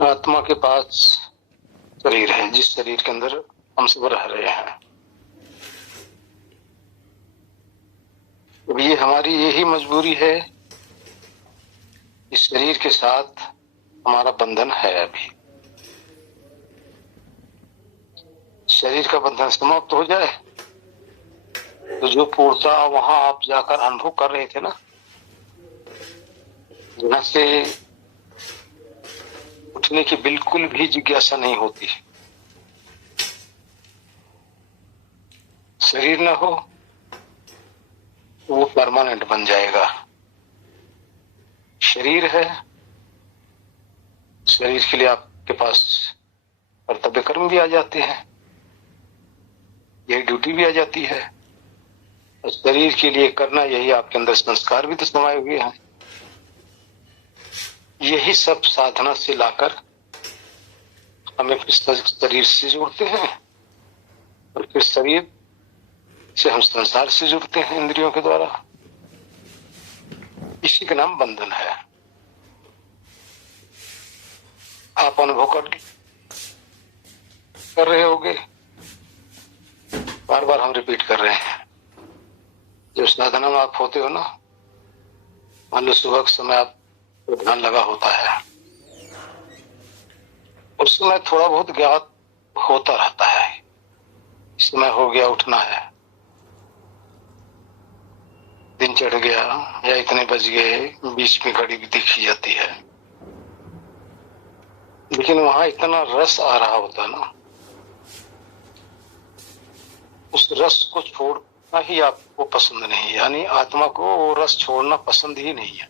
आत्मा के पास शरीर है, जिस शरीर के अंदर हम सब रह रहे हैं। अब ये हमारी यही मजबूरी है, इस शरीर के साथ हमारा बंधन है। अभी शरीर का बंधन समाप्त हो जाए तो जो पूर्णता वहां आप जाकर अनुभव कर रहे थे ना, जहां से उठने की बिल्कुल भी जिज्ञासा नहीं होती, शरीर न हो तो वो परमानेंट बन जाएगा। शरीर है, शरीर के लिए आपके पास कर्तव्य कर्म भी आ जाते हैं, यही ड्यूटी भी आ जाती है। और शरीर के लिए करना, यही आपके अंदर संस्कार भी तो समाये हुए हैं। यही सब साधना से लाकर हमें फिर शरीर से जोड़ते हैं, और फिर शरीर से हम संसार से जुड़ते हैं इंद्रियों के द्वारा। इसी का नाम बंधन है। आप अनुभव कर रहे होगे, बार बार हम रिपीट कर रहे हैं। जब साधना में आप होते हो ना, मान लो सुबह के समय आप ध्यान लगा होता है, उस समय थोड़ा बहुत ज्ञात होता रहता है, इस समय हो गया, उठना है, दिन चढ़ गया या इतने बज गए, बीच में घड़ी भी देखी जाती है। लेकिन वहां इतना रस आ रहा होता ना, उस रस को छोड़ना ही आपको पसंद नहीं है, यानी आत्मा को वो रस छोड़ना पसंद ही नहीं है।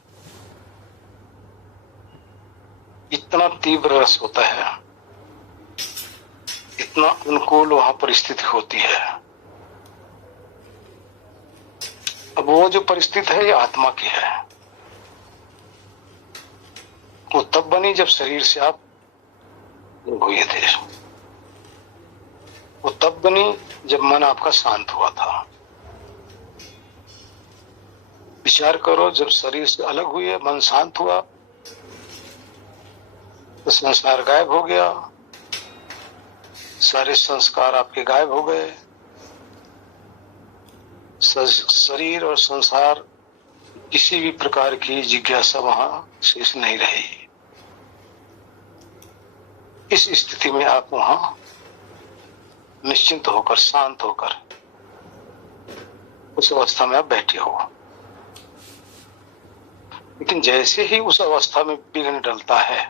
इतना तीव्र रस होता है, इतना अनुकूल वहां परिस्थिति होती है। अब वो जो परिस्थिति है, ये आत्मा की है। वो तब बनी जब शरीर से आप हुए थे, वो तब बनी जब मन आपका शांत हुआ था। विचार करो, जब शरीर से अलग हुए, मन शांत हुआ, तो संसार गायब हो गया, सारे संस्कार आपके गायब हो गए, शरीर और संसार किसी भी प्रकार की जिज्ञासा वहां शेष नहीं रही। इस स्थिति में आप वहां निश्चिंत होकर, शांत होकर उस अवस्था में आप बैठे हो। लेकिन जैसे ही उस अवस्था में विघ्न डलता है,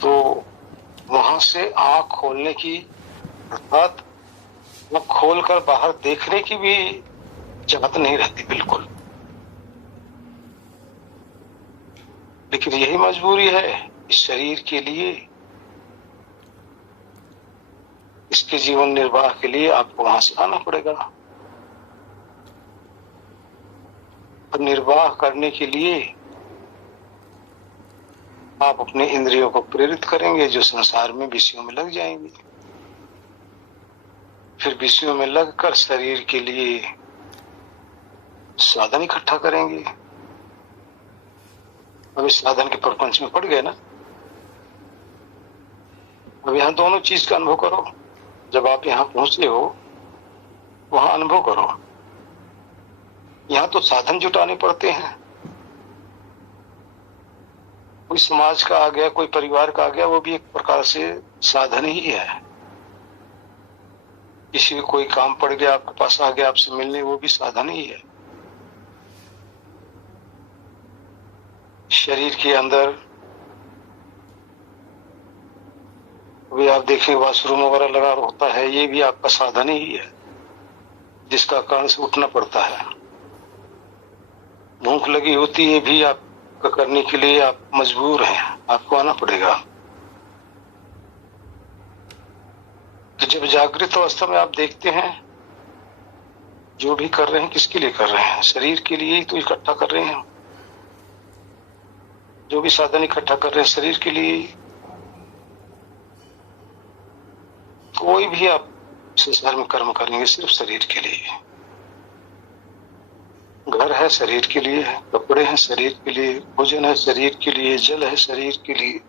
तो वहां से आंख खोलने की, अर्थात वो खोलकर बाहर देखने की भी चाहत नहीं रहती बिल्कुल। लेकिन यही मजबूरी है इस शरीर के लिए, इसके जीवन निर्वाह के लिए आपको वहां से आना पड़ेगा। और निर्वाह करने के लिए आप अपने इंद्रियों को प्रेरित करेंगे, जो संसार में विषयों में लग जाएंगे। फिर विषयों में लगकर शरीर के लिए साधन इकट्ठा करेंगे। अब इस साधन के प्रपंच में पड़ गए ना। अब यहाँ दोनों चीज का अनुभव करो। जब आप यहाँ पहुंचे हो, वहां अनुभव करो। यहाँ तो साधन जुटाने पड़ते हैं, कोई समाज का आ गया, कोई परिवार का आ गया, वो भी एक प्रकार से साधन ही है। किसी को कोई काम पड़ गया, आपके पास आ गया आपसे मिलने, वो भी साधन ही है। शरीर के अंदर भी आप देखें, वॉशरूम वगैरह लगा होता है, ये भी आपका साधन ही है, जिसका कारण से उठना पड़ता है। भूख लगी होती है, भी आपका करने के लिए आप मजबूर हैं, आपको आना पड़ेगा। तो जब जागृत अवस्था में आप देखते हैं, जो भी कर रहे हैं किसके लिए कर रहे हैं? शरीर के लिए ही तो इकट्ठा कर रहे हैं। जो भी साधन इकट्ठा कर रहे हैं शरीर के लिए। कोई भी आप संसार में कर्म करेंगे सिर्फ शरीर के लिए। घर है शरीर के लिए, कपड़े हैं शरीर के लिए, भोजन है शरीर के लिए, जल है शरीर के लिए।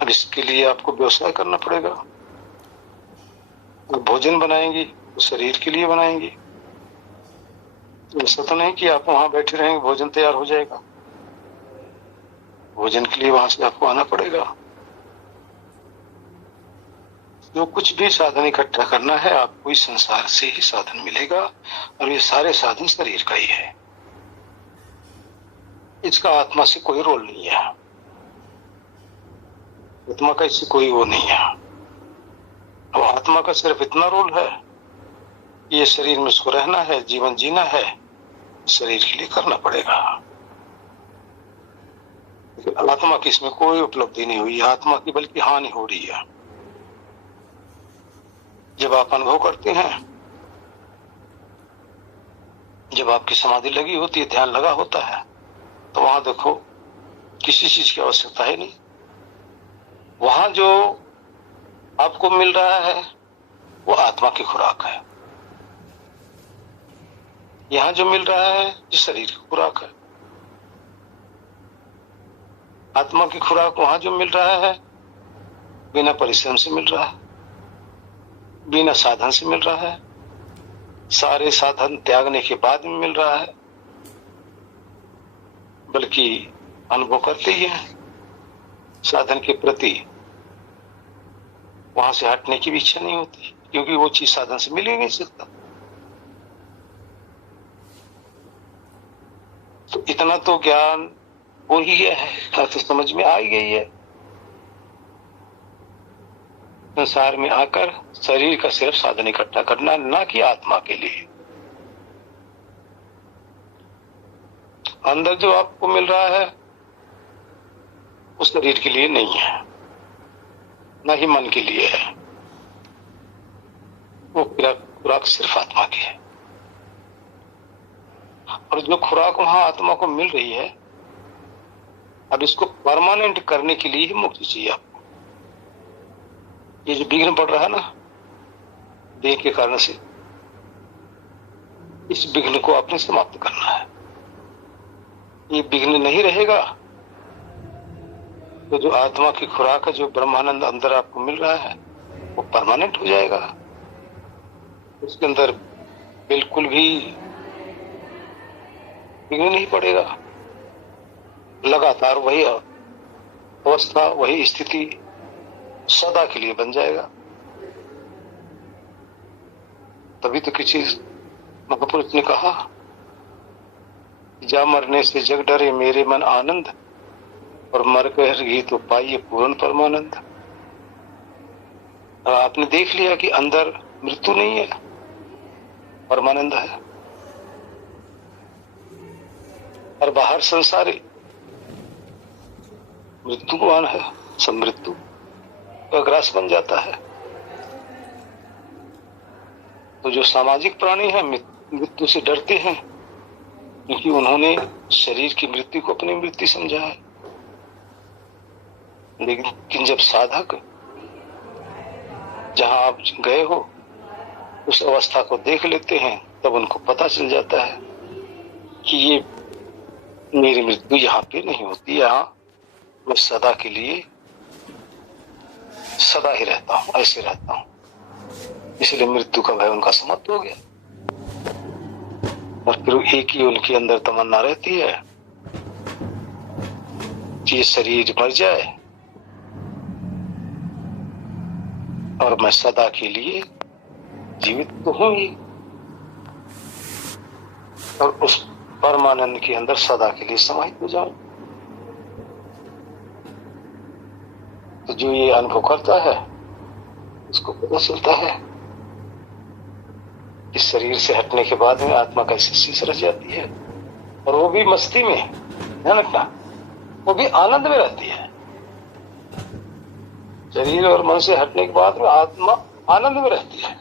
अब इसके लिए आपको व्यवसाय करना पड़ेगा। और भोजन बनाएंगी तो शरीर के लिए बनाएंगी। ऐसा तो नहीं कि आप वहां बैठे रहेंगे भोजन तैयार हो जाएगा। भोजन के लिए वहां से आपको आना पड़ेगा। जो कुछ भी साधन इकट्ठा करना है आपको इस संसार से ही साधन मिलेगा, और ये सारे साधन शरीर का ही है। इसका आत्मा से कोई रोल नहीं है। आत्मा का इससे कोई वो नहीं है। अब आत्मा का सिर्फ इतना रोल है, ये शरीर में उसको रहना है, जीवन जीना है, शरीर के लिए करना पड़ेगा। आत्मा की इसमें कोई उपलब्धि नहीं हुई, आत्मा की बल्कि हानि हो रही है। जब आप अनुभव करते हैं, जब आपकी समाधि लगी होती है, ध्यान लगा होता है, तो वहां देखो किसी चीज की आवश्यकता है नहीं। वहां जो आपको मिल रहा है वो आत्मा की खुराक है। यहां जो मिल रहा है ये शरीर की खुराक है। आत्मा की खुराक वहां जो मिल रहा है बिना परिश्रम से मिल रहा है, बिना साधन से मिल रहा है, सारे साधन त्यागने के बाद में मिल रहा है। बल्कि अनुभव करते ही है, साधन के प्रति वहां से हटने की भी इच्छा नहीं होती, क्योंकि वो चीज साधन से मिल ही नहीं सकता। तो इतना तो ज्ञान हो ही गया है, तो समझ में आ ही गई है। संसार में आकर शरीर का सिर्फ साधन इकट्ठा करना, ना कि आत्मा के लिए। अंदर जो आपको मिल रहा है उस शरीर के लिए नहीं है, ना ही मन के लिए है। वो खुराक सिर्फ आत्मा की है। और जो खुराक वहां आत्मा को मिल रही है, अब इसको परमानेंट करने के लिए ही मुक्ति चाहिए आपको। ये जो विघ्न पड़ रहा है ना देह के कारण से, इस विघ्न को आपने समाप्त करना है। ये विघ्न नहीं रहेगा तो जो आत्मा की खुराक है, जो ब्रह्मानंद अंदर आपको मिल रहा है, वो परमानेंट हो जाएगा। उसके अंदर बिल्कुल भी विघ्न नहीं पड़ेगा। लगातार वही अवस्था, वही स्थिति सदा के लिए बन जाएगा। तभी तो किसी महापुरुष ने कहा, जा मरने से जग डरे मेरे मन आनंद, और मर कर ही तो पाइए पूर्ण परमानंद। आपने देख लिया कि अंदर मृत्यु नहीं है, परमानंद है, और बाहर संसारी मृत्युवान है, सब मृत्यु का ग्रास बन जाता है। तो जो सामाजिक प्राणी हैं मृत्यु से डरते हैं, क्योंकि उन्होंने शरीर की मृत्यु को अपनी मृत्यु समझा है। लेकिन जब साधक जहां आप गए हो उस अवस्था को देख लेते हैं, तब उनको पता चल जाता है कि ये मेरी मृत्यु यहाँ पे नहीं होती, यहाँ मैं सदा के लिए सदा ही रहता हूँ, ऐसे रहता हूँ। इसलिए मृत्यु का भय उनका समाप्त हो गया। और फिर एक ही उनके अंदर तमन्ना रहती है कि ये शरीर मर जाए और मैं सदा के लिए जीवित तो हूं ही, और उस परमानंद के अंदर सदा के लिए समाहित हो जाऊं। तो जो ये अनुभव करता है उसको पता चलता है कि शरीर से हटने के बाद में आत्मा कैसे शीश रच जाती है, और वो भी मस्ती में, ध्यान रखना, वो भी आनंद में रहती है। शरीर और मन से हटने के बाद में आत्मा आनंद में रहती है,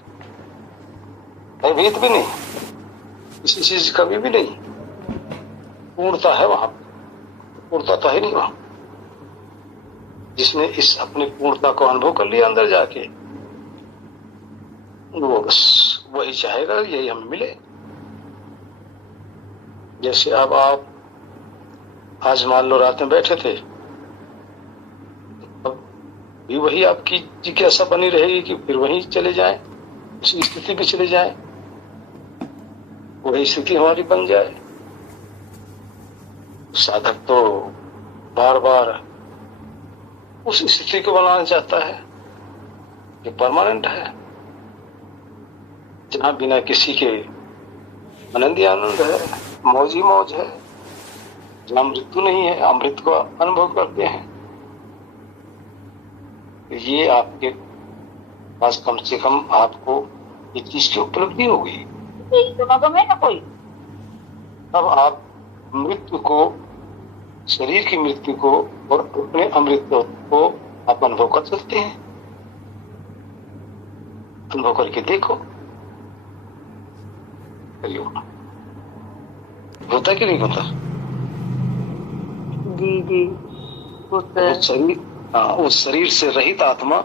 भयभीत भी नहीं, किसी चीज कभी भी नहीं। पूर्णता है वहां, पूर्णता तो है नहीं वहां। जिसने इस अपनी पूर्णता को अनुभव कर लिया अंदर जाके, वो बस वही चाहेगा यही हमें मिले। जैसे अब आप आज मान लो रात में बैठे थे, अब भी वही आपकी जिज्ञासा बनी रहेगी कि फिर वहीं चले जाएं, उसी स्थिति पे चले जाएं, वही स्थिति हमारी बन जाए। साधक तो बार बार उस स्थिति को बनाना चाहता है कि परमानेंट है, जहां बिना किसी के आनंद ही आनंद है, मौज ही मौज है, जहां मृत्यु नहीं है, अमृत को अनुभव करते हैं। ये आपके पास कम से कम आपको इस चीज की उपलब्धि होगी। कोई अब आप मृत्यु को, शरीर की मृत्यु को और अपने अमृत को आप अनुभव कर सकते हैं। अनुभव करके देखो, होता कि नहीं होता? जी जी होता है। शरीर, उस शरीर से रहित आत्मा,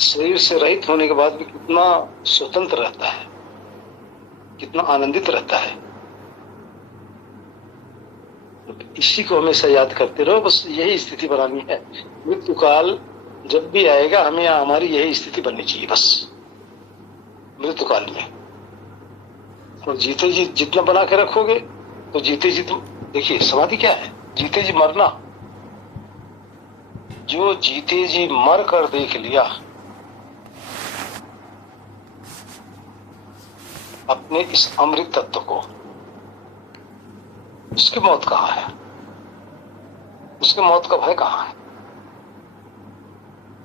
शरीर से रहित होने के बाद भी कितना स्वतंत्र रहता है, कितना आनंदित रहता है। इसी को हमेशा याद करते रहो, बस यही स्थिति बनानी है। मृत्यु काल जब भी आएगा हमें हमारी यही स्थिति बननी चाहिए, बस मृत्यु काल में। और जीते जी जितना बना के रखोगे तो जीते जी तुम देखिए, समाधि क्या है? जीते जी मरना। जो जीते जी मर कर देख लिया अपने इस अमृत तत्व को, उसकी मौत कहाँ है? उसकी मौत का भय कहाँ है?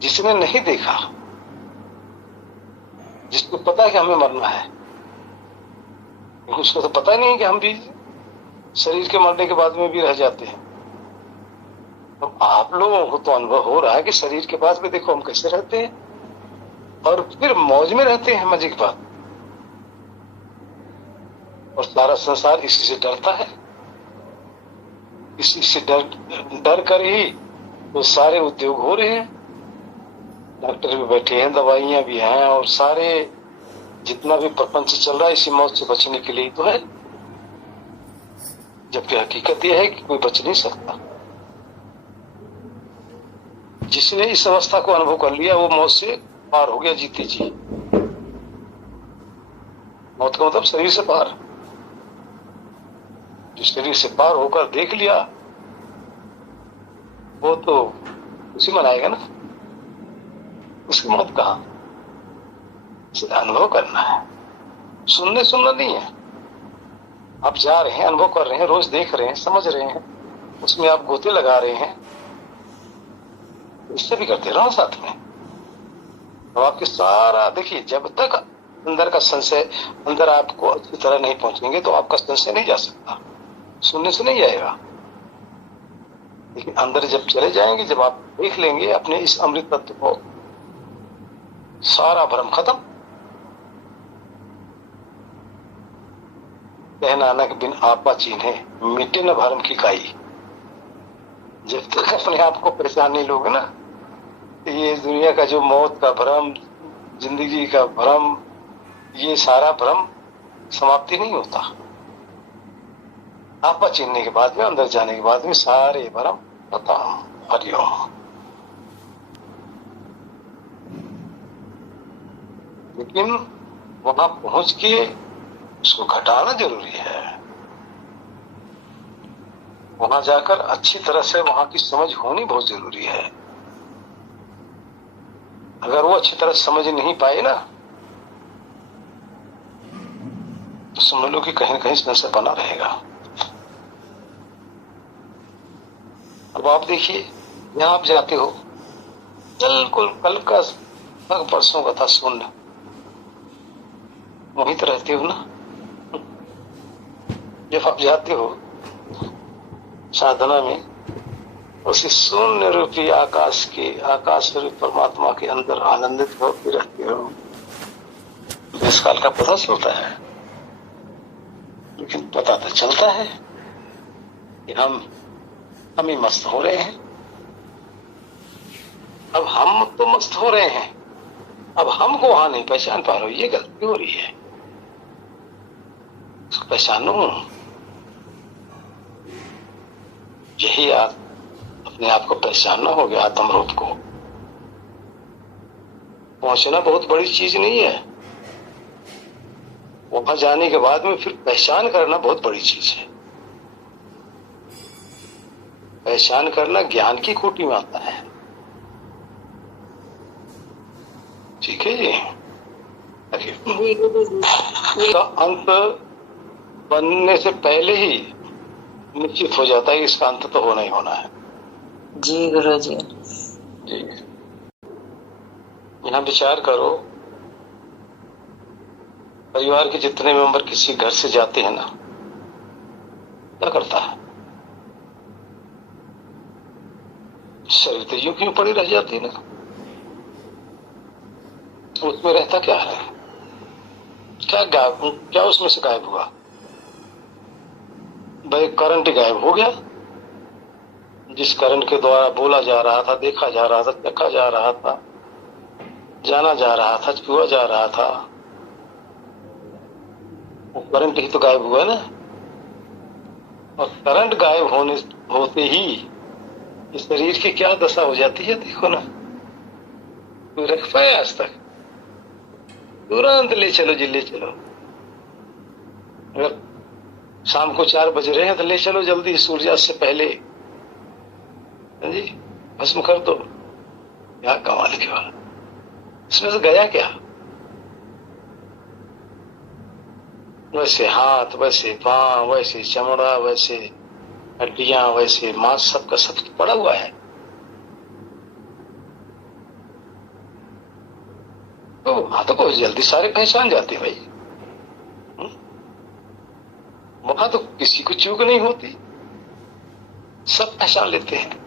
जिसने नहीं देखा, जिसको पता है कि हमें मरना है, उसको तो पता ही नहीं कि हम भी शरीर के मरने के बाद में भी रह जाते हैं। तो आप लोगों को तो अनुभव हो रहा है कि शरीर के बाद में देखो हम कैसे रहते हैं, और फिर मौज में रहते हैं, मजे की बात। और सारा संसार इसी से डरता है, इसी से डर कर ही तो सारे उद्योग हो रहे हैं। डॉक्टर भी बैठे हैं, दवाइयां भी हैं, और सारे जितना भी प्रपंच चल रहा है इसी मौत से बचने के लिए तो है। जबकि हकीकत यह है कि कोई बच नहीं सकता। जिसने इस अवस्था को अनुभव कर लिया वो मौत से पार हो गया, जीते जी। मौत का मतलब शरीर से पार। जो शरीर से पार होकर देख लिया वो तो उसी मनाएगा ना। उसकी मौत कहाँ? इसे अनुभव करना है, सुनना नहीं है। आप जा रहे हैं, अनुभव कर रहे हैं, रोज देख रहे हैं, समझ रहे हैं, उसमें आप गोते लगा रहे हैं, इससे भी करते रहो साथ में। तो आपके सारा देखिए, जब तक अंदर का संशय, अंदर आपको अच्छी तरह नहीं पहुंचेंगे तो आपका संशय नहीं जा सकता, सुनने से नहीं जाएगा। लेकिन अंदर जब चले जाएंगे, जब आप देख लेंगे अपने इस अमृत तत्व को, सारा भ्रम खत्म। कह नानक बिन आपा चीन्हे, मिटे न भरम की काई। जब तक अपने आप को परेशान नहीं लोगे ना, ये दुनिया का जो मौत का भ्रम, जिंदगी का भ्रम, ये सारा भ्रम समाप्ति नहीं होता। आपा चिन्हने के बाद में, अंदर जाने के बाद में सारे भ्रम खत्म। हरिओम। लेकिन वहां पहुंच के उसको घटाना जरूरी है। वहां जाकर अच्छी तरह से वहां की समझ होनी बहुत जरूरी है। अगर वो अच्छी तरह समझ नहीं पाए ना तो समझ लो कि कहीं न कहीं संशय बना रहेगा। अब आप देखिए, यहां आप जाते हो, बिल्कुल कल का परसों का था शून्य, वहीं तो रहते हो ना। जब आप जाते हो साधना में, उसी शून्य रूपी आकाश के, आकाश रूपी परमात्मा के अंदर आनंदित होकर रहते हो। इस काल का पता चलता है, लेकिन पता तो चलता है कि हम ही मस्त हो रहे हैं। अब हम तो मस्त हो रहे हैं, अब हमको वहां नहीं पहचान पा रहे हो, ये गलती हो रही है। उसको पहचानो। यही आप अपने आप को पहचानना हो गया। आत्म रूप को पहुंचना बहुत बड़ी चीज नहीं है, वहां जाने के बाद में फिर पहचान करना बहुत बड़ी चीज है। पहचान करना ज्ञान की कोटि में आता है। ठीक है जी। जी गुरु जी। इसका अंत बनने से पहले ही निश्चित हो जाता है, इसका अंत तो होना ही होना है। जी गुरु जी। जी। यहाँ विचार करो, परिवार के जितने मेंबर किसी घर से जाते हैं ना, क्या करता है? शरीर तो यूं क्यों पड़ी रह जाती है ना, उसमें रहता क्या है? क्या गायब, क्या उसमें से गायब हुआ? भाई करंट गायब हो गया। जिस करंट के द्वारा बोला जा रहा था, देखा जा रहा था, देखा जा रहा था, जाना जा रहा था, छुआ जा रहा था, वो करंट ही तो गायब हुआ ना। और करंट गायब होते ही इस शरीर की क्या दशा हो जाती है देखो ना। कोई रख पाए आज तक? तुरंत ले चलो जी, ले चलो। अगर शाम को 4 बज रहे हैं तो ले चलो जल्दी, सूर्यास्त से पहले जी भस्म कर दो। क्या कमाल की बात, इसमें से गया क्या? वैसे हाथ, वैसे पांव, वैसे चमड़ा, वैसे हड्डियां, वैसे मांस, सबका सब पड़ा हुआ है। तो वहां तो बहुत जल्दी सारे पहचान जाते हैं भाई। वहां तो किसी को चूक नहीं होती, सब पहचान लेते हैं।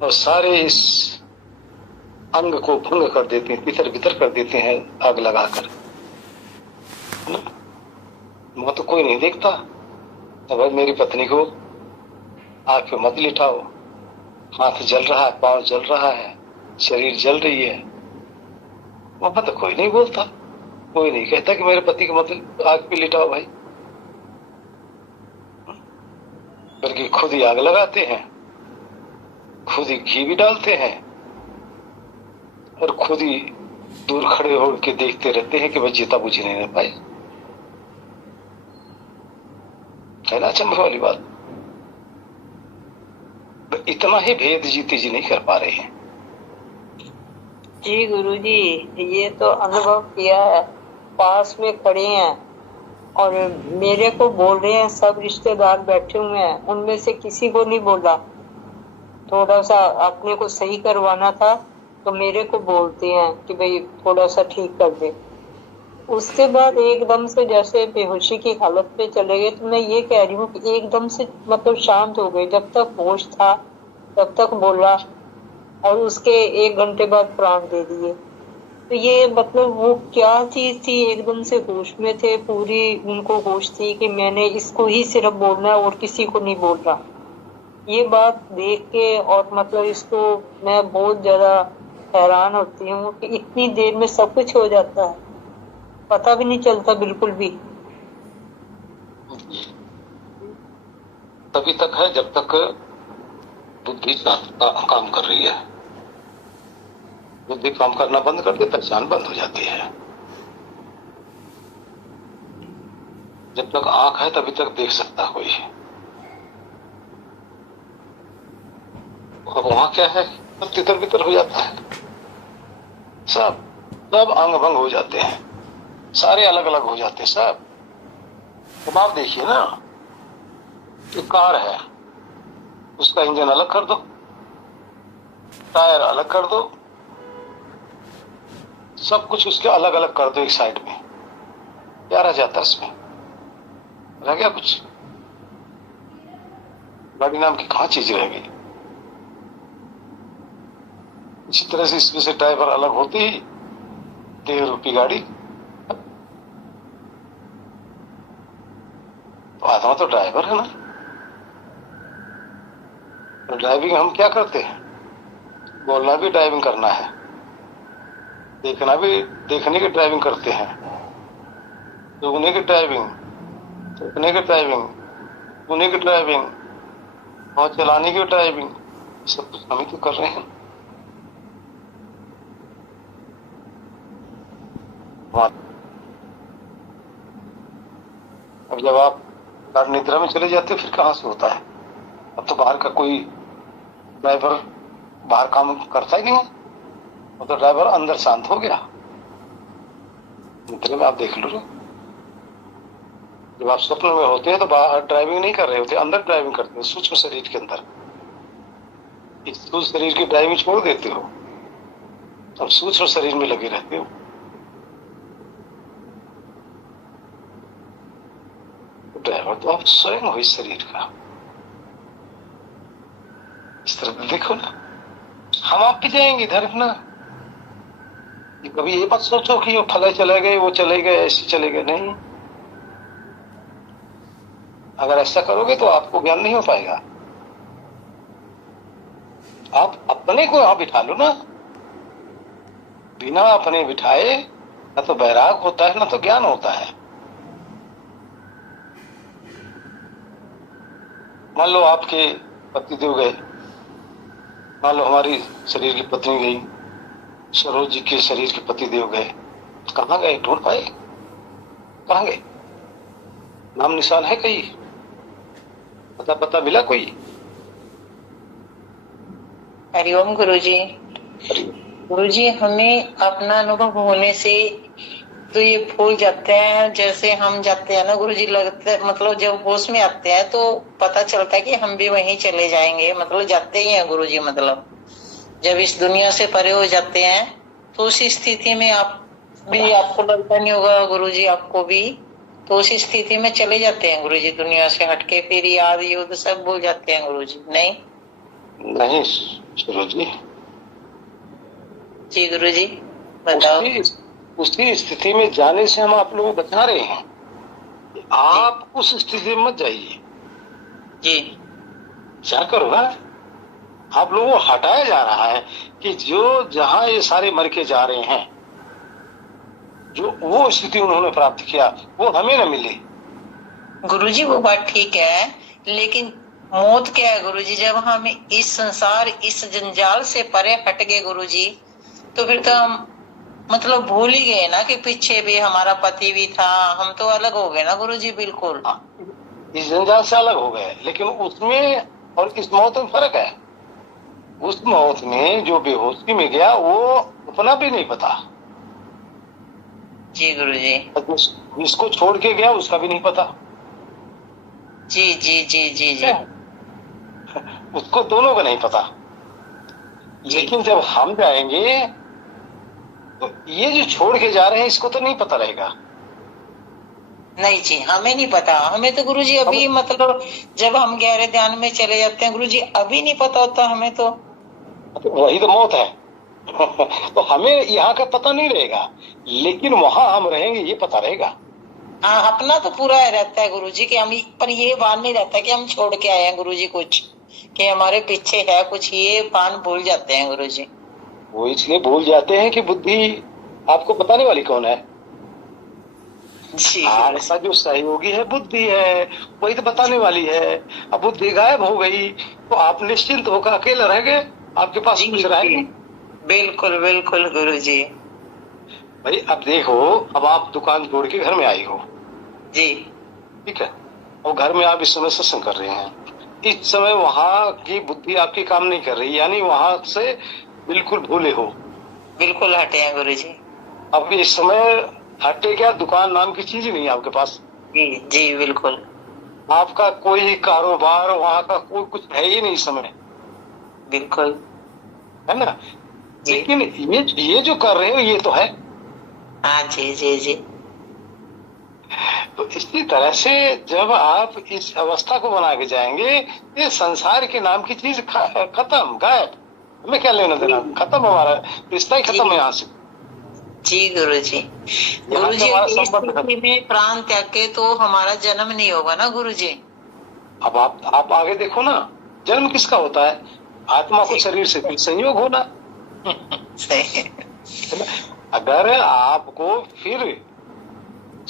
और सारे इस अंग को भंग कर देते हैं, तितर बितर कर देते हैं आग लगाकर। वहां तो कोई नहीं देखता। तो भाई मेरी पत्नी को आग पे मत लिटाओ, हाथ जल रहा है, पांव जल रहा है, शरीर जल रही है। वहां तो कोई नहीं बोलता, कोई नहीं कहता कि मेरे पति को मत आग पे लिटाओ भाई, बल्कि खुद ही आग लगाते हैं, खुद ही घी भी डालते हैं, और खुद ही दूर खड़े होकर देखते रहते हैं कि भाई जीता बुझी नहीं रह पाए। है ना अचंभे वाली बात। तो इतना ही भेद जीते जी नहीं कर पा रहे हैं। जी गुरु जी, ये तो अनुभव किया है। पास में खड़े हैं और मेरे को बोल रहे हैं, सब रिश्तेदार बैठे हुए हैं, उनमें से किसी को नहीं बोला। थोड़ा सा अपने को सही करवाना था तो मेरे को बोलते हैं कि भाई थोड़ा सा ठीक कर दे। उसके बाद एकदम से जैसे बेहोशी की हालत पे चले गए। तो मैं ये कह रही हूँ कि एकदम से मतलब शांत हो गए। जब तक होश था तब तक बोला और उसके 1 घंटे बाद प्राण दे दिए। तो ये मतलब वो क्या चीज थी, एकदम से होश में थे, पूरी उनको होश थी कि मैंने इसको ही सिर्फ बोलना है और किसी को नहीं बोल रहा। ये बात देख के और मतलब इसको मैं बहुत ज्यादा हैरान होती हूँ कि इतनी देर में सब कुछ हो जाता है, पता भी नहीं चलता बिल्कुल भी। तभी तक है जब तक बुद्धि काम कर रही है। बुद्धि काम करना बंद कर दे, पहचान बंद हो जाती है। जब तक आंख है तभी तक देख सकता कोई। अब वहां क्या है, सब तितर बितर हो जाता है, सब सब अंग भंग हो जाते हैं, सारे अलग अलग हो जाते हैं सब। अब आप देखिए ना, एक कार है, उसका इंजन अलग कर दो, टायर अलग कर दो, सब कुछ उसके अलग अलग कर दो एक साइड में, क्या रह जाता है इसमें? रह गया कुछ? गाड़ी नाम की कहां चीज रह गई? इसी तरह से इसमें से ड्राइवर अलग होती ही 1.5 रुपये गाड़ी। तो आत्मा तो ड्राइवर है ना। तो ड्राइविंग हम क्या करते हैं? बोलना भी ड्राइविंग करना है, देखना भी, देखने की ड्राइविंग करते हैं, दुगने की ड्राइविंग, थकने की ड्राइविंग, पुणे की ड्राइविंग और चलाने की ड्राइविंग, सब कुछ हम ही तो कर रहे हैं। अब जब आप गाढ़ निद्रा में चले जाते हो फिर कहाँ से होता है? अब तो बाहर का कोई ड्राइवर बाहर काम करता ही नहीं है, वो तो ड्राइवर अंदर शांत हो गया। निद्रा में आप देख लो, जब आप स्वप्न में होते हैं तो बाहर ड्राइविंग नहीं कर रहे होते, अंदर ड्राइविंग करते हो, सूक्ष्म शरीर के अंदर। स्थूल शरीर की ड्राइविंग छोड़ देते हो, अब सूक्ष्म शरीर में लगे रहते हो। ड्राइवर तो आप स्वयं हो इस शरीर का। इस तरह देखो ना, हम आप भी जाएंगे इधर ना। कभी ये बात सोचो कि वो फले चले गए, वो चले गए, ऐसे चले गए, नहीं। अगर ऐसा करोगे तो आपको ज्ञान नहीं हो पाएगा। आप अपने को यहां बिठा लो ना, बिना अपने बिठाए ना तो वैराग होता है ना तो ज्ञान होता है। मान लो आपके पतिदेव गए, मान लो हमारी शरीर की पत्नी गई, सरोज जी के शरीर के पतिदेव गए, कहाँ गए? ढूंढ पाए? कहाँ गए? नाम निशान है कहीं? पता मिला कोई? हरिओम गुरुजी। गुरुजी, हमें अपना अनुभव होने से तो ये भूल जाते हैं, जैसे हम जाते हैं ना गुरुजी, लगता मतलब जब होश में आते हैं तो पता चलता है कि हम भी वहीं चले जाएंगे, मतलब जाते ही हैं गुरुजी। मतलब जब इस दुनिया से परे हो जाते हैं तो उस स्थिति में आप भी, आपको लगता नहीं होगा गुरुजी, आपको भी तो उस स्थिति में चले जाते हैं गुरुजी, दुनिया से हटके, फिर याद युद्ध सब भूल जाते हैं गुरुजी। नहीं नहीं सरोज जी गुरुजी, बताओ। उसी स्थिति में जाने से हम आप लोगों को बचा रहे हैं। आप उस स्थिति में मत जाइए जी। क्या करो ना, आप लोगों को हटाया जा रहा है कि जो जहां ये सारे मर के जा रहे हैं, जो वो स्थिति उन्होंने प्राप्त किया वो हमें न मिले। गुरुजी वो बात ठीक है, लेकिन मौत क्या है गुरुजी? जब हम इस संसार, इस जंजाल से परे हट गए गुरुजी, तो फिर तो हम मतलब भूल ही गए ना कि पीछे भी हमारा पति भी था, हम तो अलग हो गए ना गुरुजी, बिल्कुल। इस जंजाल से अलग हो गए, लेकिन उसमें और इस मौत में फर्क है। उस मौत में जो बेहोशी में गया वो अपना भी नहीं पता जी गुरुजी। जिसको छोड़ के गया उसका भी नहीं पता। जी जी जी जी जी। उसको दोनों का नहीं पता। लेकिन जब हम जाएंगे तो ये जो छोड़ के जा रहे हैं इसको तो नहीं पता रहेगा। नहीं जी, हमें नहीं पता। हमें तो गुरुजी अभी मतलब जब हम गहरे ध्यान में चले जाते हैं गुरुजी, अभी नहीं पता होता हमें तो वही तो मौत है। तो हमें यहाँ का पता नहीं रहेगा, लेकिन वहां हम रहेंगे ये पता रहेगा। हाँ, अपना तो पूरा रहता है गुरुजी कि हम, पर ये भान नहीं रहता कि हम छोड़ के आए हैं गुरुजी कुछ, कि हमारे पीछे है कुछ, ये भान भूल जाते हैं गुरुजी। वो इसलिए भूल जाते हैं कि बुद्धि आपको बताने वाली कौन है? आपका जो सहयोगी है बुद्धि है, वही तो बताने वाली है। अब बुद्धि गायब हो गई तो आप निश्चिंत होकर अकेले रह गए, आपके पास कुछ रह गए। बिल्कुल बिल्कुल गुरुजी। भाई अब देखो, अब आप दुकान छोड़ के घर में आई हो जी, ठीक है, और घर में आप इस समय सत्संग कर रहे हैं। इस समय वहां की बुद्धि आपकी काम नहीं कर रही, यानी वहां से बिल्कुल भूले हो, बिल्कुल हटे हैं गुरुजी। अब इस समय हटे क्या, दुकान नाम की चीज ही नहीं है आपके पास। जी जी बिल्कुल। आपका कोई कारोबार वहां का कोई कुछ है ही नहीं इस समय, बिल्कुल है ना। लेकिन ये जो कर रहे हो ये तो है। हाँ जी जी जी। तो इसी तरह से जब आप इस अवस्था को बना के जाएंगे, ये संसार के नाम की चीज खत्म, गायब, हमें क्या लेना देना, खत्म, हमारा रिश्ता ही खत्म है यहाँ से। जी गुरुजी। गुरुजी में प्राण त्याग के तो हमारा जन्म नहीं होगा ना गुरुजी। अब आप आगे देखो ना, जन्म किसका होता है? आत्मा को शरीर से संयोग होना। सही। अगर आपको फिर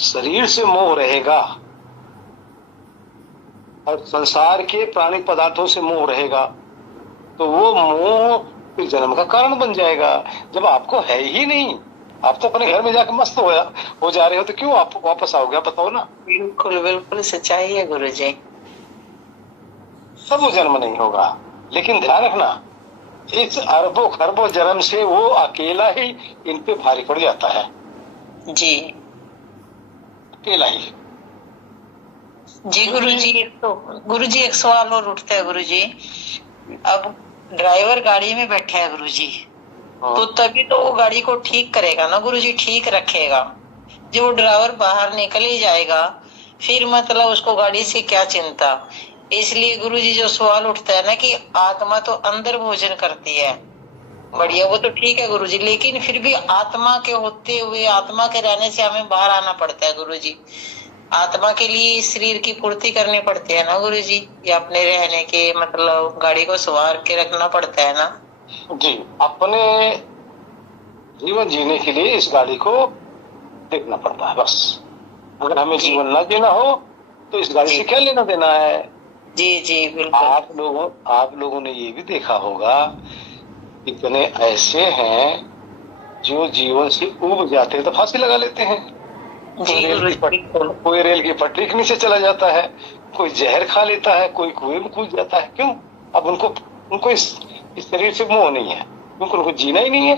शरीर से मोह रहेगा और संसार के प्राणी पदार्थों से मोह रहेगा, तो वो मोह फिर जन्म का कारण बन जाएगा। जब आपको है ही नहीं, आप तो अपने घर में जाके मस्त हो जा रहे हो, तो क्यों आप वापस आओगे? बताओ ना। बिल्कुल बिल्कुल सच्चाई है गुरुजी। सब वो जन्म नहीं होगा, लेकिन ध्यान रखना, इस अरबों खरबों जन्म से वो अकेला ही इन पे भारी पड़ जाता है जी अकेला ही। जी गुरुजी एक सवाल और उठता है गुरुजी। अब ड्राइवर गाड़ी में बैठा है गुरुजी, तो तभी तो वो गाड़ी को ठीक करेगा ना गुरुजी, ठीक रखेगा। जब वो ड्राइवर बाहर निकल ही जाएगा, फिर मतलब उसको गाड़ी से क्या चिंता। इसलिए गुरुजी जो सवाल उठता है ना कि आत्मा तो अंदर भोजन करती है, बढ़िया, वो तो ठीक है गुरुजी, लेकिन फिर भी आत्मा के होते हुए, आत्मा के रहने से हमें बाहर आना पड़ता है गुरुजी। आत्मा के लिए शरीर की पूर्ति करनी पड़ती है ना गुरुजी, या अपने रहने के मतलब गाड़ी को सवार के रखना पड़ता है ना जी। अपने जीवन जीने के लिए इस गाड़ी को देखना पड़ता है बस। अगर हमें जीवन ना जीना हो तो इस गाड़ी से क्या लेना देना है? जी जी बिल्कुल। आप लोगों ने ये भी देखा होगा, इतने ऐसे हैं जो जीवन से उब जाते हैं तो फांसी लगा लेते हैं। कोई रेल की पटरी के नीचे चला जाता है, कोई जहर खा लेता है, कोई कुएं में कूद जाता है। क्यों? अब उनको इस शरीर से मोह नहीं है, क्योंकि उनको जीना ही नहीं है।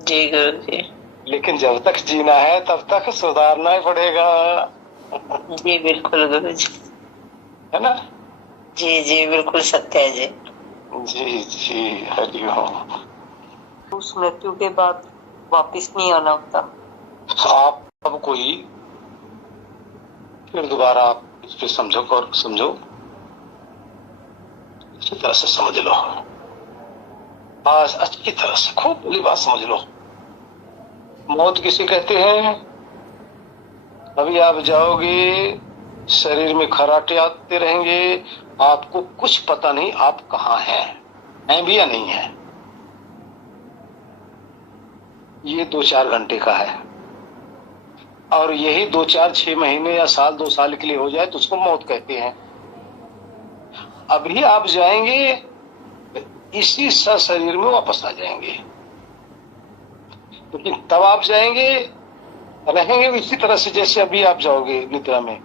जी गुरुजी। लेकिन जब तक जीना है तब तक सुधारना ही पड़ेगा। जी बिल्कुल गुरुजी, है ना? जी जी बिल्कुल सत्य है जी। जी जी हरिओम। उस मृत्यु के बाद वापिस नहीं आना होता। आप अब कोई फिर दोबारा आप इस पे समझो अच्छी तरह से समझ लो, आज अच्छी तरह से खूब बड़ी बात समझ लो। मौत किसे कहते हैं? अभी आप जाओगे, शरीर में खराटे आते रहेंगे, आपको कुछ पता नहीं आप कहाँ हैं भी या नहीं है। ये 2-4 घंटे का है, और यही 2-4-6 महीने या साल 2 साल के लिए हो जाए तो उसको मौत कहते हैं। अभी आप जाएंगे, इसी शरीर में वापस आ जाएंगे, लेकिन तब आप जाएंगे, रहेंगे इसी तरह से जैसे अभी आप जाओगे निद्रा में,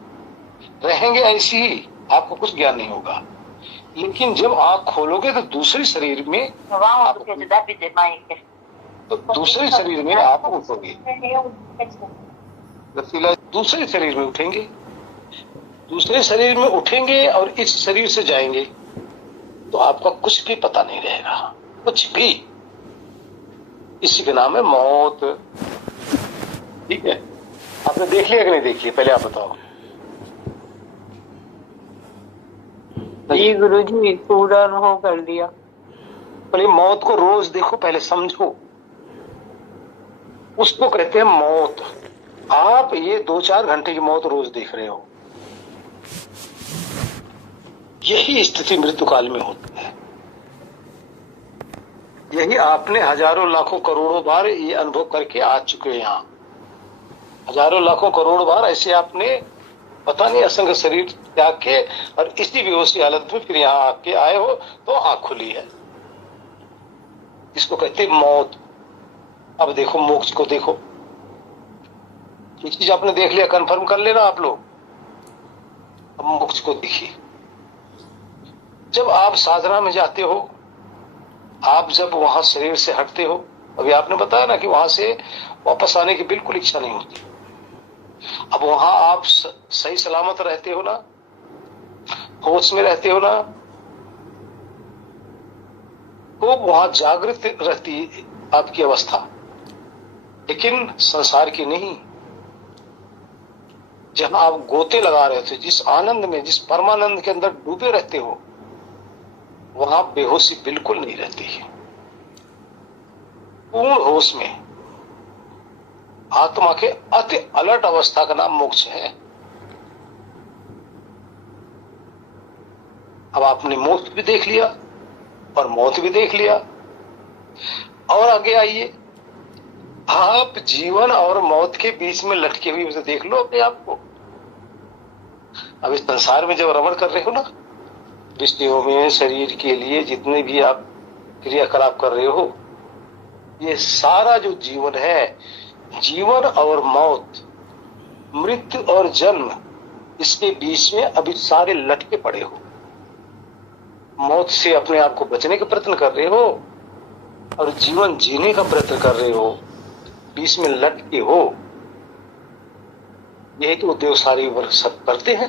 रहेंगे ऐसी ही, आपको कुछ ज्ञान नहीं होगा। लेकिन जब आंख खोलोगे तो दूसरे शरीर में दूसरे शरीर में आप उठोगे, दूसरे शरीर में उठेंगे, दूसरे शरीर में उठेंगे और इस शरीर से जाएंगे, तो आपका कुछ भी पता नहीं रहेगा, कुछ भी। इसी का नाम है मौत। ठीक है? आपने देख लिया कि नहीं देख लिया? पहले आप बताओ। जी गुरुजी पूरा अनुभव कर लिया। पहले मौत को रोज देखो, पहले समझो, उसको कहते हैं मौत। आप ये 2-4 घंटे की मौत रोज देख रहे हो, यही स्थिति मृत्यु काल में होती है। यही आपने हजारों लाखों करोड़ों बार ये अनुभव करके आ चुके हैं। यहाँ हजारों लाखों करोड़ों बार ऐसे आपने पता नहीं असंख्य शरीर त्याग के और इसी बेहोशी हालत में फिर यहाँ आके आए हो तो आंख खुली है। इसको कहते मौत। अब देखो मोक्ष को देखो, ये चीज आपने देख लिया, कंफर्म कर लेना आप लोग। अब मोक्ष को देखिए, जब आप साधना में जाते हो, आप जब वहां शरीर से हटते हो, अभी आपने बताया ना कि वहां से वापस आने की बिल्कुल इच्छा नहीं होती। अब वहां आप सही सलामत रहते हो ना, होश में रहते हो ना, तो वहां जागृत रहती आपकी अवस्था, लेकिन संसार की नहीं। जहां आप गोते लगा रहे थे, जिस आनंद में, जिस परमानंद के अंदर डूबे रहते हो, वहां बेहोशी बिल्कुल नहीं रहती है। पूर्ण होश में आत्मा के अति अलर्ट अवस्था का नाम मोक्ष है। अब आपने मोक्ष भी देख लिया और मौत भी देख लिया, और आगे आइए, आप जीवन और मौत के बीच में लटके हुए उसे देख लो अपने आप को। अब इस संसार में जब रमण कर रहे हो ना, विषयों में, शरीर के लिए जितने भी आप क्रियाकलाप कर रहे हो, ये सारा जो जीवन है, जीवन और मौत, मृत्यु और जन्म, इसके बीच में अभी सारे लटके पड़े हो। मौत से अपने आप को बचने का प्रयत्न कर रहे हो और जीवन जीने का प्रयत्न कर रहे हो, बीच में लटके हो। यही तो उद्योग सारे वर्ग सब करते हैं।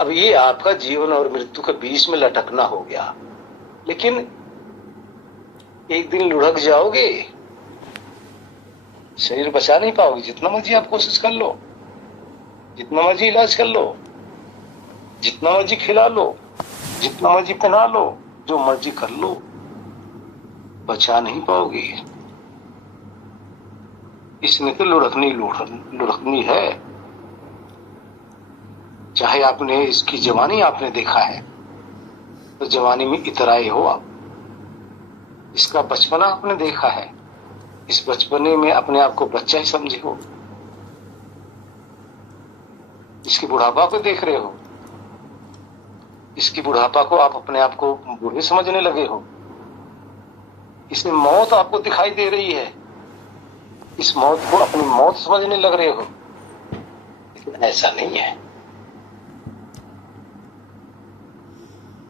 अब ये आपका जीवन और मृत्यु के बीच में लटकना हो गया, लेकिन एक दिन लुढ़क जाओगे, शरीर बचा नहीं पाओगे। जितना मर्जी आप कोशिश कर लो, जितना मर्जी इलाज कर लो, जितना मर्जी खिला लो, जितना मर्जी पहना लो, जो मर्जी कर लो, बचा नहीं पाओगे। इसमें तो लुढ़कनी है। चाहे आपने इसकी जवानी आपने देखा है तो जवानी में इतराए हो आप, इसका बचपना आपने देखा है, इस बचपने में अपने आप को बच्चा ही समझे हो। इसकी बुढ़ापा को देख रहे हो, इसकी बुढ़ापा को आप अपने आप को बूढ़े समझने लगे हो। इसमें मौत आपको दिखाई दे रही है, इस मौत को अपनी मौत समझने लग रहे हो, लेकिन ऐसा नहीं है।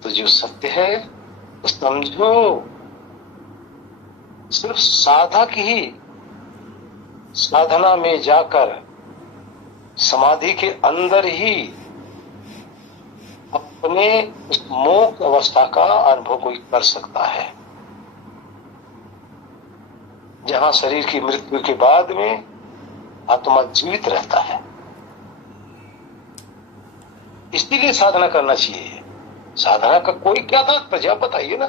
तो जो सत्य है तो समझो, सिर्फ साधक ही साधना में जाकर समाधि के अंदर ही अपने उस मोक्ष अवस्था का अनुभव कोई कर सकता है, जहां शरीर की मृत्यु के बाद में आत्मा जीवित रहता है। इसीलिए साधना करना चाहिए। साधना का कोई क्या तात्पर्य आप बताइए ना।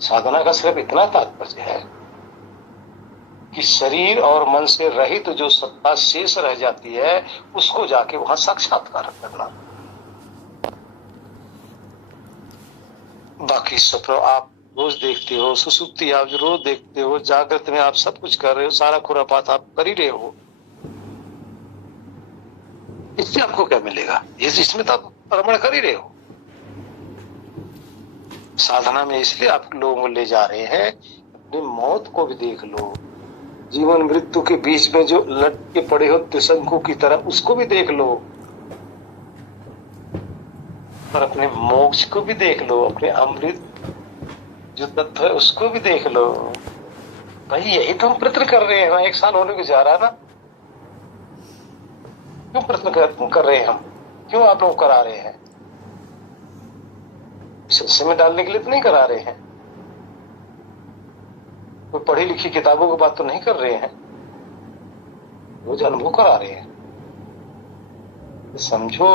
साधना का सिर्फ इतना तात्पर्य है कि शरीर और मन से रहित जो सत्ता शेष रह जाती है, उसको जाके वहां साक्षात्कार करना। बाकी स्वप्न आप रोज देखते हो, सुसुप्ति आप रोज देखते हो, जागृत में आप सब कुछ कर रहे हो, सारा खुरापात आप कर ही रहे हो। इससे आपको क्या मिलेगा? इसमें तो आप रमण कर ही रहे हो। साधना में इसलिए आप लोगों को ले जा रहे हैं, अपनी मौत को भी देख लो, जीवन मृत्यु के बीच में जो लटके पड़े हो त्रिशंकु की तरह, उसको भी देख लो, और अपने मोक्ष को भी देख लो, अपने अमृत जो तत्व है उसको भी देख लो। भाई यही तो हम प्रयत्न कर रहे हैं ना, 1 साल होने को जा रहा है ना। क्यों प्रयत्न कर रहे हैं हम? क्यों आप लोग करा रहे हैं? सिलसिले में डालने के लिए तो नहीं करा रहे हैं। कोई पढ़ी लिखी किताबों की बात तो नहीं कर रहे हैं, रोज अनुभव करा रहे हैं। समझो।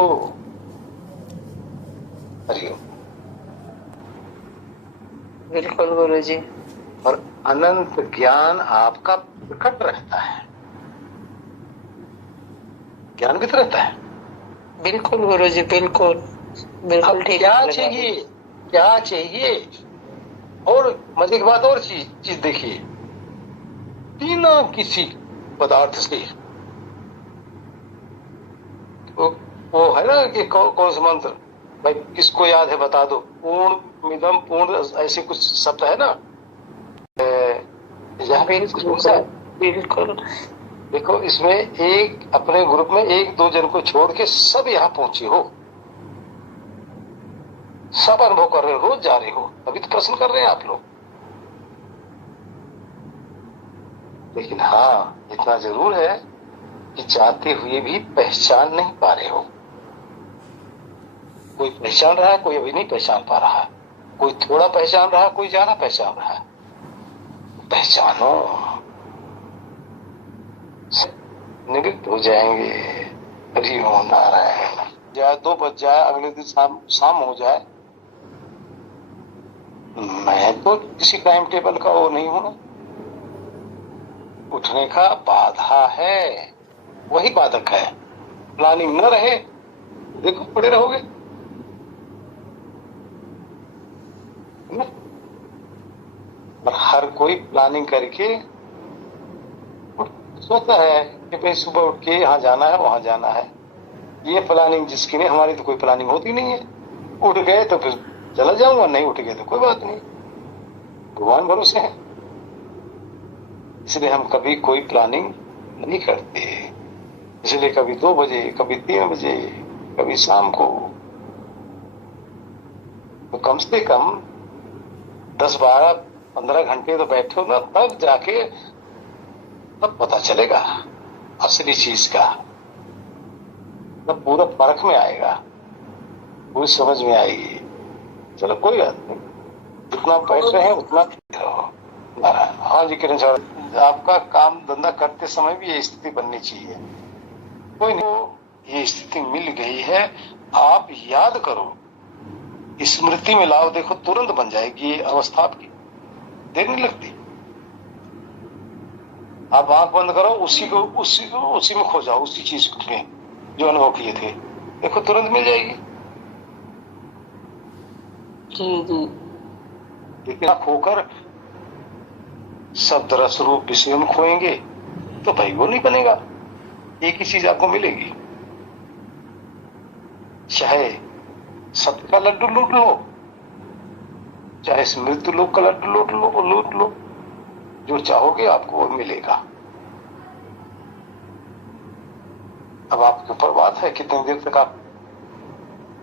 हरिओम। बिल्कुल गुरु जी। और अनंत ज्ञान आपका प्रकट रहता है, ज्ञान भी तो रहता है। बिल्कुल गुरु जी, बिल्कुल बिल्कुल ठीक। क्या चाहिए, क्या चाहिए? और मजे की बात और चीज देखिए, बिना किसी पदार्थ से, वो है ना कि कौन सा मंत्र, भाई किसको याद है बता दो। पूर्ण मिदम पूर्ण, ऐसे कुछ शब्द है ना। बिल्कुल। देखो इसमें एक अपने ग्रुप में 1-2 जन को छोड़ के सब यहाँ पहुंचे हो, सब अनुभव कर रहे हो, रोज जा रहे हो, अभी तो प्रश्न कर रहे हैं आप लोग। लेकिन हाँ, इतना जरूर है कि चाहते हुए भी पहचान नहीं पा रहे हो। कोई पहचान रहा है, कोई अभी नहीं पहचान पा रहा है, कोई थोड़ा पहचान रहा है, कोई ज्यादा पहचान रहा है। पहचानो, निवृत्त हो जाएंगे। हरि ओम नारायण। जाए 2 बज जाए, अगले दिन शाम हो जाए, मैं तो किसी टाइम टेबल का वो नहीं हूं ना। उठने का बाधा है, वही बाधक है। प्लानिंग न रहे, देखो पड़े रहोगे। और हर कोई प्लानिंग करके सोचता है कि भाई सुबह उठ के यहाँ जाना है वहां जाना है। ये प्लानिंग जिसकी नहीं, हमारी तो कोई प्लानिंग होती नहीं है। उठ गए तो फिर चला जाऊंगा, नहीं उठ गए तो कोई बात नहीं, भगवान भरोसे है। इसलिए हम कभी कोई प्लानिंग नहीं करते। इसलिए कभी 2 बजे, कभी 3 बजे, कभी शाम को, तो कम से कम 10, 12, 15 घंटे तो बैठो ना, तब जाके तब पता चलेगा असली चीज का, तब पूरा परख में आएगा, पूरी समझ में आएगी। चलो कोई बात नहीं, जितना बैठ रहे हैं उतना रहो। हाँ जी किरण सर, आपका काम धंधा करते समय भी ये स्थिति बननी चाहिए। कोई नहीं, ये स्थिति मिल गई है, आप याद करो, स्मृति में लाओ, देखो तुरंत बन जाएगी ये अवस्था आपकी, देर नहीं लगती। आप आंख बंद करो, उसी में खो जाओ, उसी चीज में जो अनुभव किए थे, देखो तुरंत मिल जाएगी। जी जी। लेकिन आप खोकर शब्द रस रूप विषय में खोएंगे तो भाई वो नहीं बनेगा। एक ही चीज आपको मिलेगी, चाहे सत्य का लड्डू लूट लो, चाहे मृत्यु लोक का लड्डू लूट लो, जो चाहोगे आपको वो मिलेगा। अब आपके ऊपर बात है कितनी देर तक आप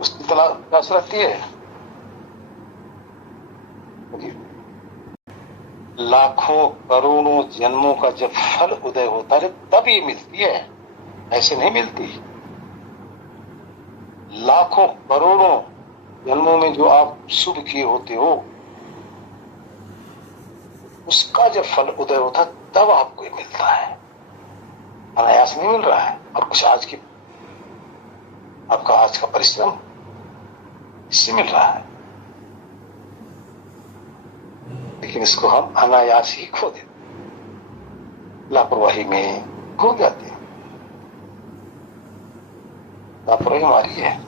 उसकी तलाश रहती है। लाखों करोड़ों जन्मों का जब फल उदय होता है तब ये मिलती है, ऐसे नहीं मिलती। लाखों करोड़ों जन्मों में जो आप शुभ किए होते हो, उसका जब फल उदय होता है तब आपको ये मिलता है, अनायास नहीं मिल रहा है। और कुछ आपका आज का परिश्रम इससे मिल रहा है, लेकिन इसको हम अनायास ही खो देते, लापरवाही में खो जाते हैं। लापरवाही हमारी है,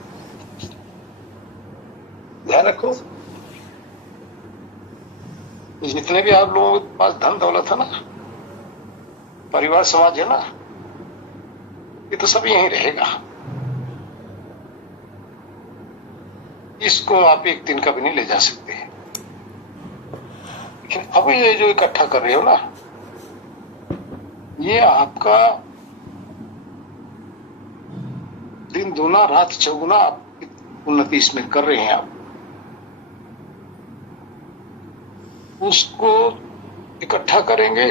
ध्यान रखो। जितने भी आप लोगों के पास धन दौलत है ना, परिवार समाज है ना, ये तो सब यहीं रहेगा। इसको आप एक दिन का भी नहीं ले जा सकते। लेकिन अब ये जो इकट्ठा कर रहे हो ना, ये आपका दिन दूना रात चौगुना आपकी उन्नति इसमें कर रहे हैं। आप उसको इकट्ठा करेंगे,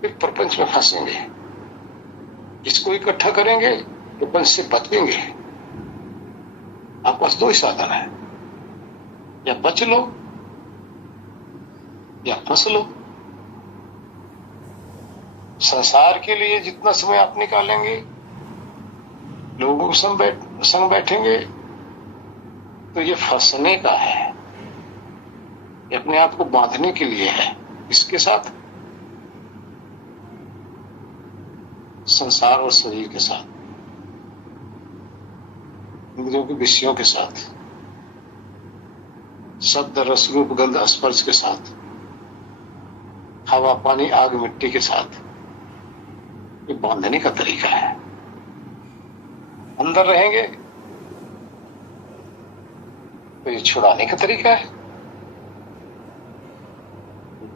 फिर प्रपंच में फंसेंगे। इसको इकट्ठा करेंगे, प्रपंच से बचेंगे। आपके पास 2 ही साधन है, या बच लो या फंस लो। संसार के लिए जितना समय आप निकालेंगे, लोगों के संग बैठेंगे, तो ये फंसने का है, ये अपने आप को बांधने के लिए है। इसके साथ, संसार और शरीर के साथ, इंद्रियों के विषयों के साथ, शब्द रस रूप गंध स्पर्श के साथ, हवा पानी आग मिट्टी के साथ, ये बांधने का तरीका है। अंदर रहेंगे तो ये छुड़ाने का तरीका है।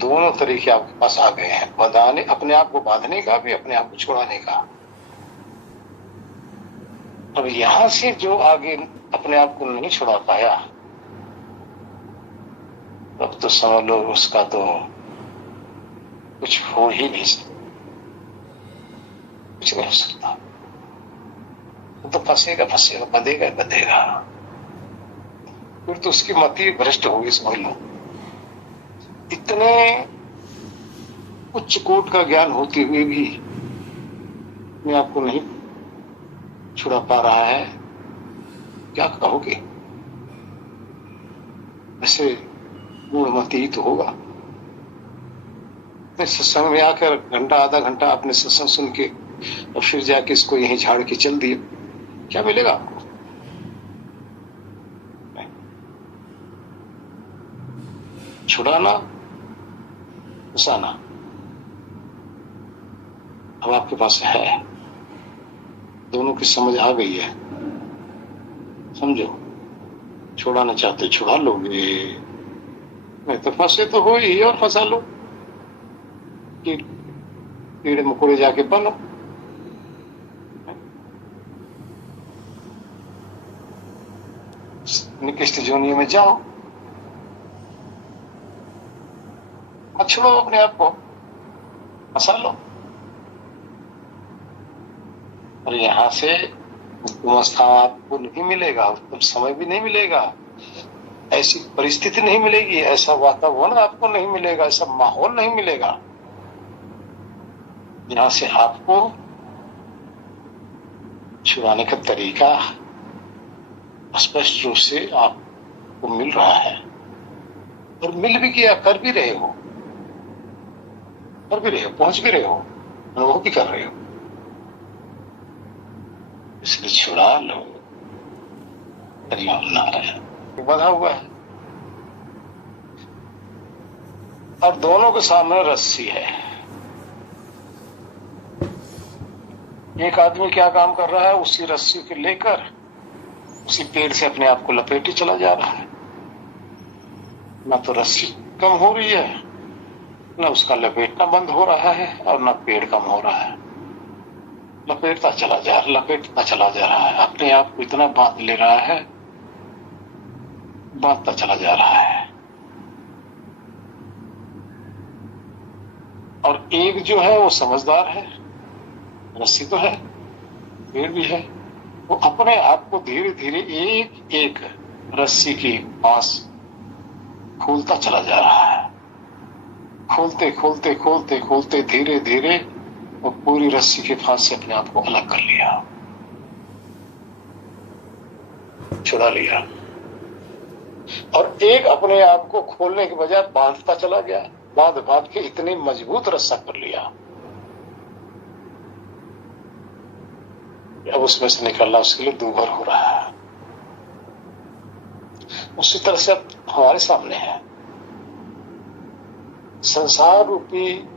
दोनों तरीके आपके पास आ गए हैं, बंधाने, अपने आप को बांधने का भी, अपने आप को छुड़ाने का। अब यहां से जो आगे अपने आप को नहीं छुड़ा पाया, तब तो समझ लो उसका तो कुछ हो ही नहीं सकता, कुछ नहीं हो सकता। तो फंसेगा, बंधेगा, फिर तो उसकी मति भ्रष्ट होगी, समझ लो। इतने उच्च कोट का ज्ञान होते हुए भी अपने आप को नहीं छुड़ा पा रहा है, क्या कहोगे? ऐसे मूढ़मती ही तो होगा। सत्संग में आकर घंटा आधा घंटा आपने सत्संग सुन के और फिर जाके इसको यहीं झाड़ के चल दिए, क्या मिलेगा आपको? छुड़ाना, फंसाना, अब आपके पास है, दोनों की समझ आ गई है। समझो, छुड़ाना चाहते छुड़ा लोगे, नहीं तो फंसे तो हो ही और फंसा लो, कीड़े मकोड़े जाके बनो। निकृष्ट जोनियों में जाओ, मत छुड़ो अपने आप को, फंसा लो। और यहां से उत्तम स्थान आपको नहीं मिलेगा, उत्तम समय भी नहीं मिलेगा, ऐसी परिस्थिति नहीं मिलेगी, ऐसा वातावरण आपको नहीं मिलेगा, ऐसा माहौल नहीं मिलेगा। यहां से आपको छुड़ाने का तरीका स्पष्ट रूप से आपको मिल रहा है, और मिल भी गया, कर भी रहे हो, पहुंच भी रहे हो, अनुभव भी कर रहे हो। इसलिए छुड़ा लो, हरिओम नारायण बंधा हुआ है, और दोनों के सामने रस्सी है। एक आदमी क्या काम कर रहा है, उसी रस्सी को लेकर उसी पेड़ से अपने आप को लपेटे चला जा रहा है। ना तो रस्सी कम हो रही है, ना उसका लपेटना बंद हो रहा है, और ना पेड़ कम हो रहा है। लपेटता चला जा रहा है, अपने आप को इतना बांध ले रहा है, बांधता चला जा रहा है। और एक जो है वो समझदार है, रस्सी तो है, पेड़ भी है, वो अपने आप को धीरे धीरे एक एक रस्सी के पास खोलता चला जा रहा है। खोलते खोलते खोलते खोलते धीरे धीरे वो पूरी रस्सी के फांस से अपने आप को अलग कर लिया, छुड़ा लिया। और एक अपने आप को खोलने के बजाय बांधता चला गया, बांध के इतनी मजबूत रस्सा कर लिया, अब उसमें से निकलना उसके लिए दूभर हो रहा है। उसी तरह से अब हमारे सामने है, संसार रूपी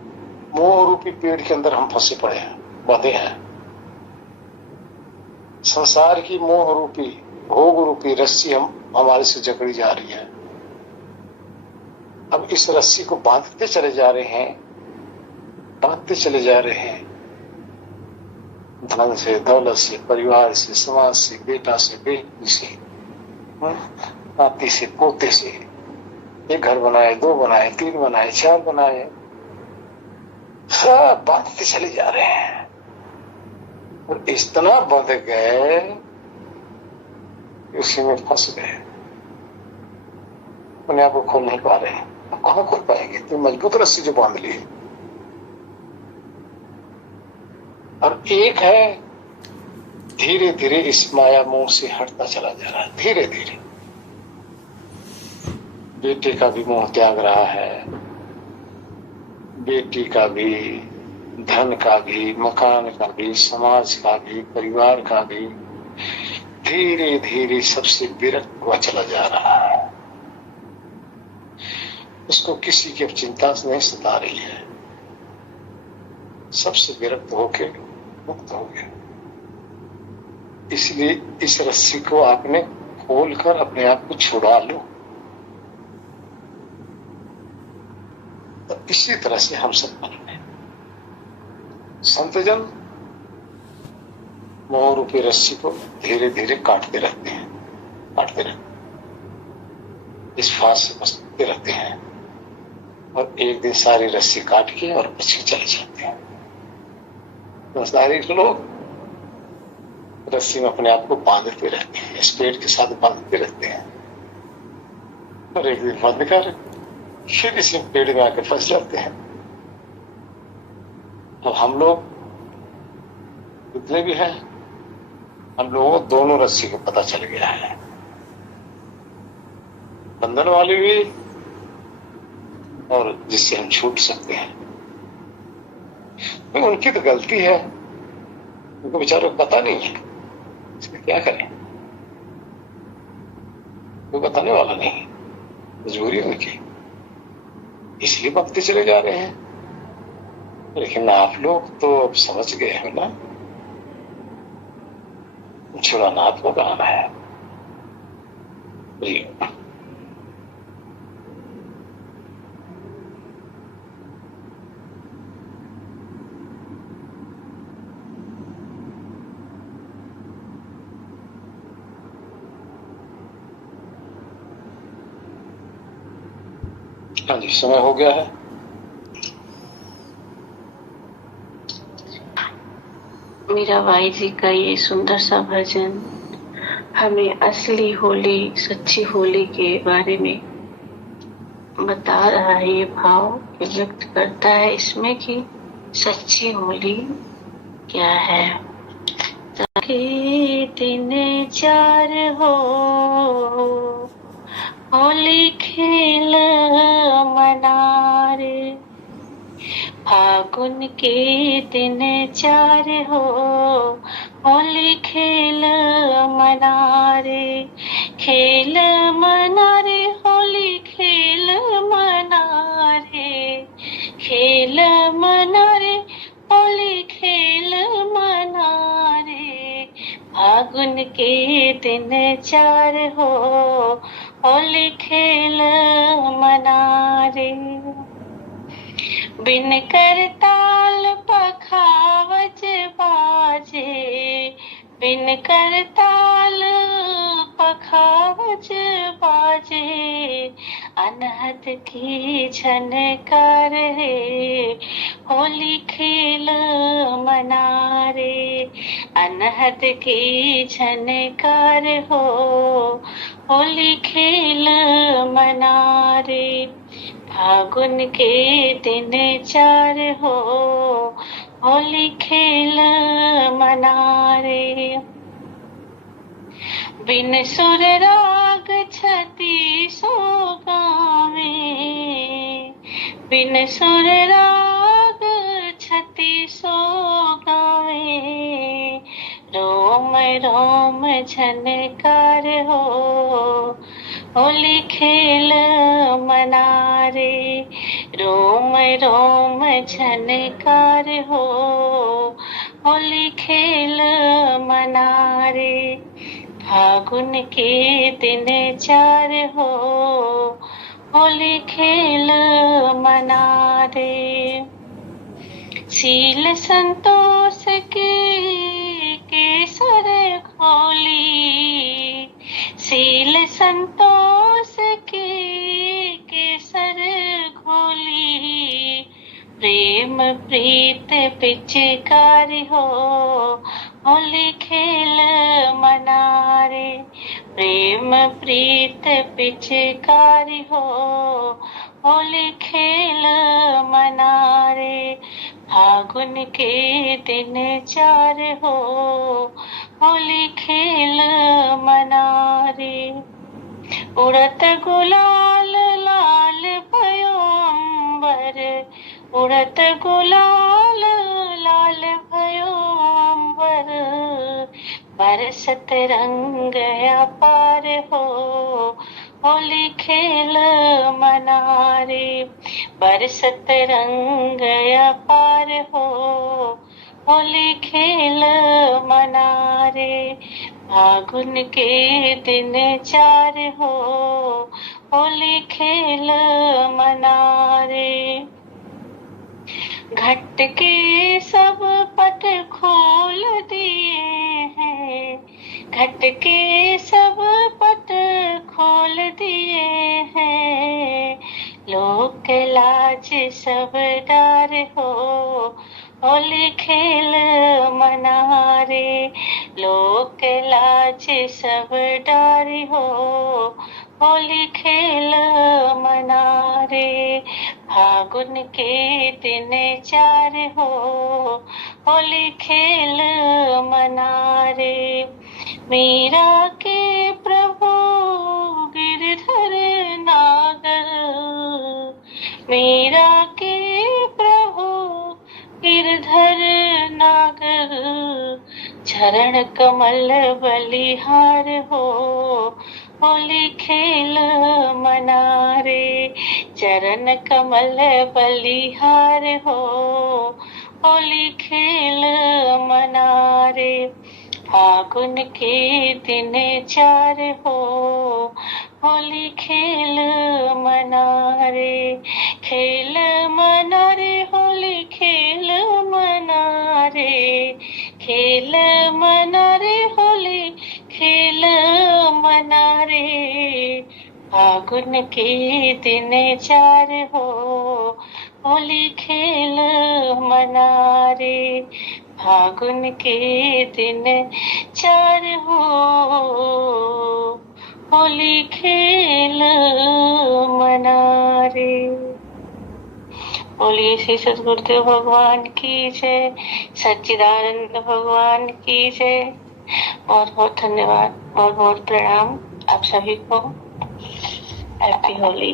मोह रूपी पेड़ के अंदर हम फंसे पड़े हैं, बंधे हैं। संसार की मोह रूपी भोग रूपी रस्सी हमारे से जकड़ी जा रही है। अब इस रस्सी को बांधते चले जा रहे हैं, धन से, दौलत से, परिवार से, समाज से, बेटा से, बेटी से, नाती से, पोते से। एक घर बनाए, 2 बनाए, 3 बनाए, 4 बनाए, सब बांधते चले जा रहे हैं। और इतना बंध गए कि उसी में फंस गए, अपने आप को खोल नहीं पा रहे। अब कहां खोल पाएंगे, इतनी मजबूत रस्सी जो बांध ली। और एक है धीरे धीरे इस माया मोह से हटता चला जा रहा है, धीरे धीरे। बेटे का भी मोह त्याग रहा है, बेटी का भी, धन का भी, मकान का भी, समाज का भी, परिवार का भी, धीरे धीरे सबसे विरक्त हुआ चला जा रहा है। उसको किसी की अब चिंता नहीं सता रही है, सबसे विरक्त होके मुक्त हो गया। इसलिए इस रस्सी को आपने खोलकर अपने आप को छुड़ा लो। तो इसी तरह से हम सब बने। संतजन मोह रूपी रस्सी को धीरे धीरे काटते रहते हैं, इस फांस से बचते रहते हैं, और एक दिन सारी रस्सी काट के और बच के चले जाते हैं। तो सारे लोग रस्सी में अपने आप को बांधते रहते हैं, इस पेड़ के साथ बांधते रहते हैं, और एक दिन बंद कर फिर इसी पेड़ में आकर फंस जाते हैं। तो हम लोग जितने भी हैं, हम लोगों को दोनों रस्सी को पता चल गया है, बंधन वाली भी और जिससे हम छूट सकते हैं। तो उनकी तो गलती है, उनको बेचारों को पता नहीं है, इसमें क्या करें, कोई बताने वाला नहीं, मजबूरी उनकी। इसलिए बकते चले जा रहे हैं। लेकिन आप लोग तो अब समझ गए हो ना, छुड़ाना आपको काम है। हाँ जी, समय हो गया है। मीराबाई जी का ये सुंदर सा भजन हमें असली होली, सच्ची होली के बारे में बता रहा है। ये भाव व्यक्त करता है इसमें कि सच्ची होली क्या है। ताकि दिन 4 हो, होली खेल मना रे। फागुन के दिन 4 हो, होली खेल मना रे। खेल मना रे, होली खेल मना रे। खेल मना रे, होली खेल मना रे। फागुन के दिन 4 हो, होली खेल मना रे। बिन करताल पखावज बाजे, बिन करताल पखावज बाजे। अनहद की झनकार रे, होली खेल मना रे। अनहद की झनकार हो, होली खेल मना रे। फागुन के दिन 4 हो, होली खेल मना रे। बिन सुर राग छती सो गावे, बिन सुर राग छती सो गावे। रोम रोम झनकार हो, होली खेल मना रे। रोम रोम झनकार हो, होली खेल मना रे। फागुन के दिन 4 हो, होली खेल मना रे। शील संतोष के केसर खोली, शील संतोष के केसर खोली। प्रेम प्रीत पिचकारी हो, होली खेल मना रे। प्रेम प्रीत पिचकारी हो, होली खेल मना रे। फागुन के दिन 4 हो, होली खेल मना रे। उड़त गुलाल लाल भयो अंबर, उड़त गुलाल लाल भयो अंबर। बरसत रंग अपार हो, होली खेल मना रे। बरसत रंग अपार हो, होली खेल मना रे। फागुन के दिन 4 हो, होली खेल मना रे। घट के सब पट खोल दिए हैं, घट के सब पट खोल दिए हैं। लोक लाज सब डार हो, होली खेल मना रे। लोक लाज सब डार हो, होली खेल मना रे। फागुन के दिन 4 हो, होली खेल मना रे। मीरा के प्रभु गिरधर नागर, मीरा के प्रभु गिरधर नागर। चरण कमल बलिहार हो, होली खेल मना रे। चरण कमल बलिहार हो, होली खेल मनारे। फागुन के दिन 4 हो, होली खेल मनारे। खेल मनारे होली खेल मनारे, खेल मनारे होली खेल मनारे। फागुन के दिन 4 हो, होली खेल मनारे। फागुन के दिन 4 हो, होली खेल मनारे। बोलिए श्री सद्गुरुदेव भगवान की जय, सच्चिदानंद भगवान की जय। बहुत बहुत धन्यवाद, बहुत बहुत प्रणाम आप सभी को। हैप्पी होली।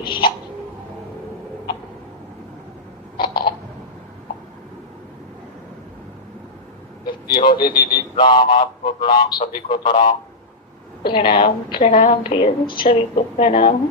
हैप्पी होली दीदी, प्रणाम आपको, प्रणाम सभी को, प्रणाम। प्रणाम प्रणाम भैया, सभी को प्रणाम।